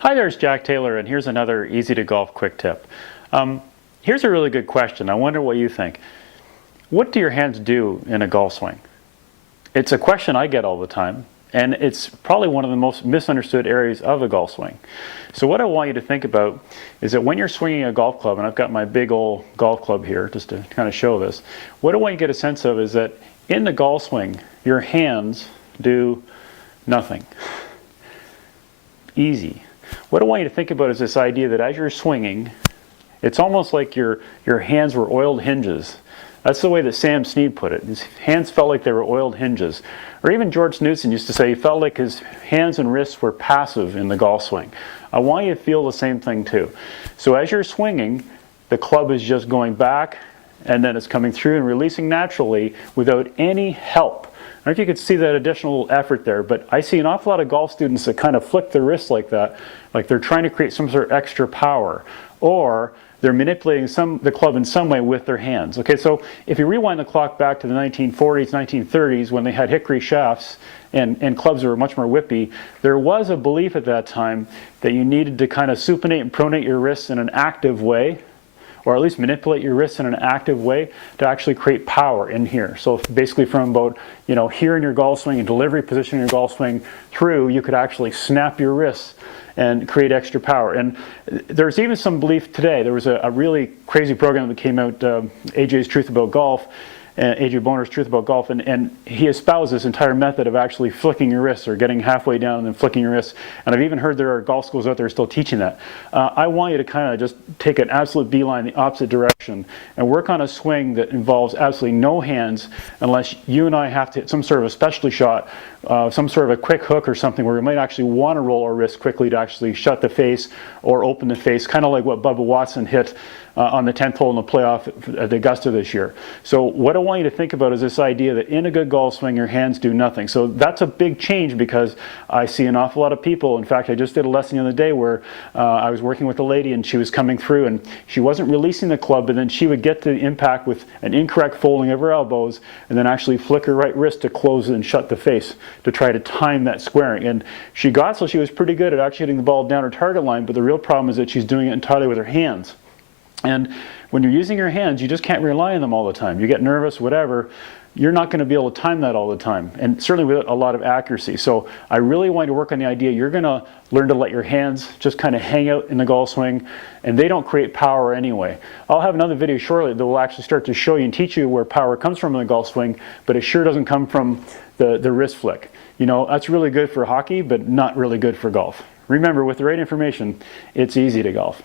Hi there, it's Jack Taylor, and here's another easy to golf quick tip. Here's a really good question. I wonder what you think. What do your hands do in a golf swing? It's a question I get all the time, and it's probably one of the most misunderstood areas of a golf swing. So what I want you to think about is that when you're swinging a golf club, and I've got my big old golf club here just to kind of show this, what I want you to get a sense of is that in the golf swing, your hands do nothing. Easy. What I want you to think about is this idea that as you're swinging, it's almost like your hands were oiled hinges. That's the way that Sam Snead put it. His hands felt like they were oiled hinges. Or even George Snooson used to say he felt like his hands and wrists were passive in the golf swing. I want you to feel the same thing too. So as you're swinging, the club is just going back and then it's coming through and releasing naturally without any help. I don't know if you could see that additional effort there, but I see an awful lot of golf students that kind of flick their wrists like that, like they're trying to create some sort of extra power, or they're manipulating the club in some way with their hands. Okay, so if you rewind the clock back to the 1940s, 1930s, when they had hickory shafts and clubs that were much more whippy, there was a belief at that time that you needed to kind of supinate and pronate your wrists in an active way, or at least manipulate your wrists in an active way to actually create power in here. So basically from about, here in your golf swing and delivery position in your golf swing through, you could actually snap your wrists and create extra power. And there's even some belief today. There was a really crazy program that came out, AJ's Truth About Golf, AJ Boner's Truth About Golf, and he espoused this entire method of actually flicking your wrists or getting halfway down and then flicking your wrists. And I've even heard there are golf schools out there still teaching that. I want you to kind of just take an absolute beeline in the opposite direction and work on a swing that involves absolutely no hands unless you and I have to hit some sort of a specialty shot, some sort of a quick hook or something where we might actually want to roll our wrist quickly to actually shut the face or open the face, kind of like what Bubba Watson hit on the 10th hole in the playoff at Augusta this year. So what I want you to think about is this idea that in a good golf swing, your hands do nothing. So that's a big change because I see an awful lot of people. In fact, I just did a lesson the other day where I was working with a lady and she was coming through and she wasn't releasing the club, but then she would get to the impact with an incorrect folding of her elbows and then actually flick her right wrist to close and shut the face to try to time that squaring. And she got so she was pretty good at actually hitting the ball down her target line, but the real problem is that she's doing it entirely with her hands. And when you're using your hands, you just can't rely on them all the time. You get nervous, whatever, you're not going to be able to time that all the time, and certainly with a lot of accuracy. So I really want you to work on the idea you're going to learn to let your hands just kind of hang out in the golf swing, and they don't create power anyway. I'll have another video shortly that will actually start to show you and teach you where power comes from in the golf swing, but it sure doesn't come from the wrist flick. That's really good for hockey, but not really good for golf. Remember, with the right information, it's easy to golf.